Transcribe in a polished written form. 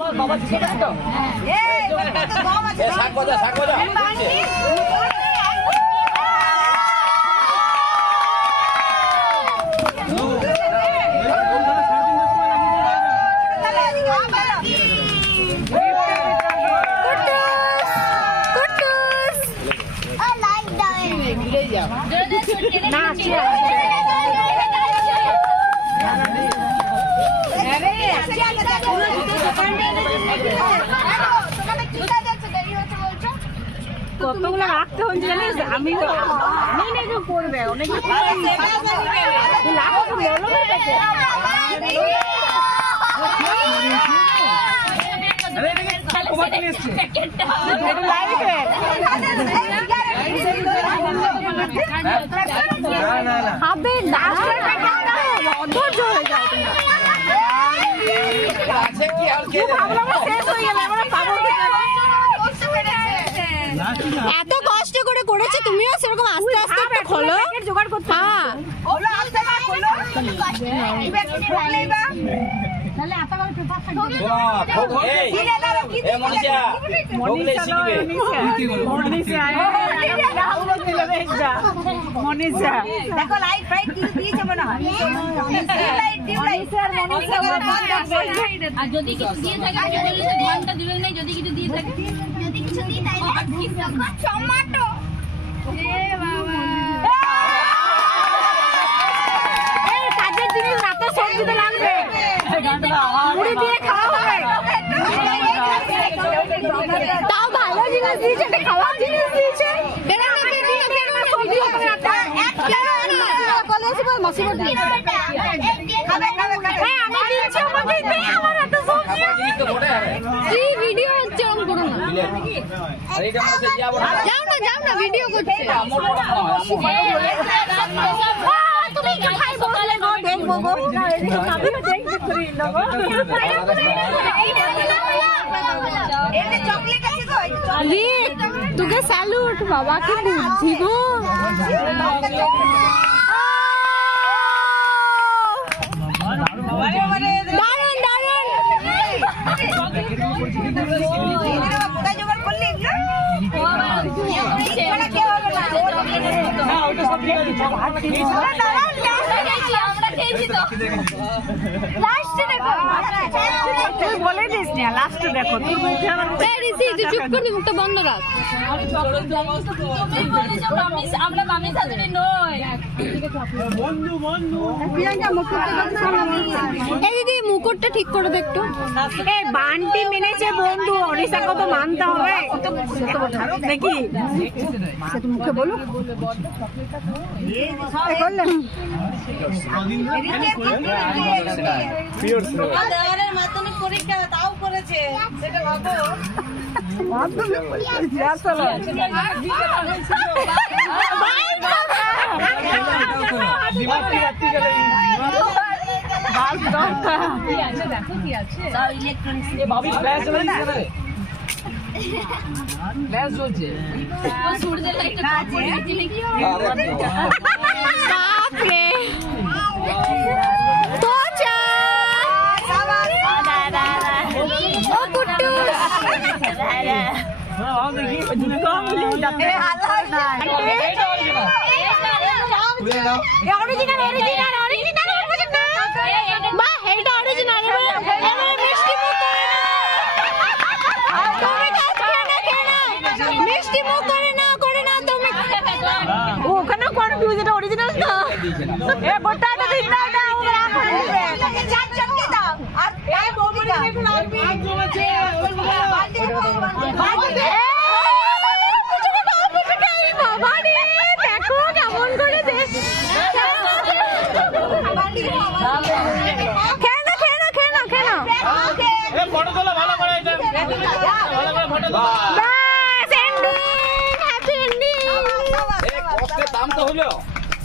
বাবা ঠিক আছে তো? শাক ভাজা কতগুলো রাখতে হচ্ছে জানিস? আমি নেই তো করবে অনেকে অধৈর্য হয়ে যায়। এত কষ্ট করে করেছে, তুমিও সেরকম আস্তে আস্তে একটু খোলো। জোগাড় করতে মনীষা দেখো লাইট ফাইট কিছু দিয়েছে মনে হয়। আর যদি কিছু দিয়ে থাকে ঘন্টা দিবেন নাই, যদি কিছু দিয়ে থাকে টমেটো কাজের জিনিস রাতে সবজিতে লাগবে, মুড়ি দিয়ে খাওয়া হবে। তাও ভালো জিনিস দিয়েছে, খাওয়ার জিনিস দিয়েছে। ভিডিও হচ্ছে, যাও না ভিডিও করছে। তুমি খাই বলে গো, দেখবো গো তোকে স্যালুট বাবা, কি বুদ্ধি গো। বলে দিস না, লাস্টে দেখো চুপ করে মুখটা বন্ধ রাখ। আমরা মামি শাশুড়ি নই। এই দিদি মুকুটটা ঠিক করে দেখতো। এই বান্টি মেনেছে বন্ধু, অনিশা কত মানতে হবে দেখি মুখে বলো। মাধ্যমিক পরীক্ষা তাও করেছে, সেটা ভাবো। সূর্যের লাইটটা ওখানে কনফিউজ, এটা অরিজিনাল না। এ গোটাটা দিন না, এটা আমরা রাখো দিবে। চারজনকে দাও আর এই বমিটা লাগবে। বাবা রে, দেখো কেমন করে দেখ। খেয়ে না ফটো তোলা ভালো করে, এটা ভালো করে ফটো তোলা। বাস এন্ডিং, হ্যাপি এন্ডিং। কষ্টের দাম তো হলো।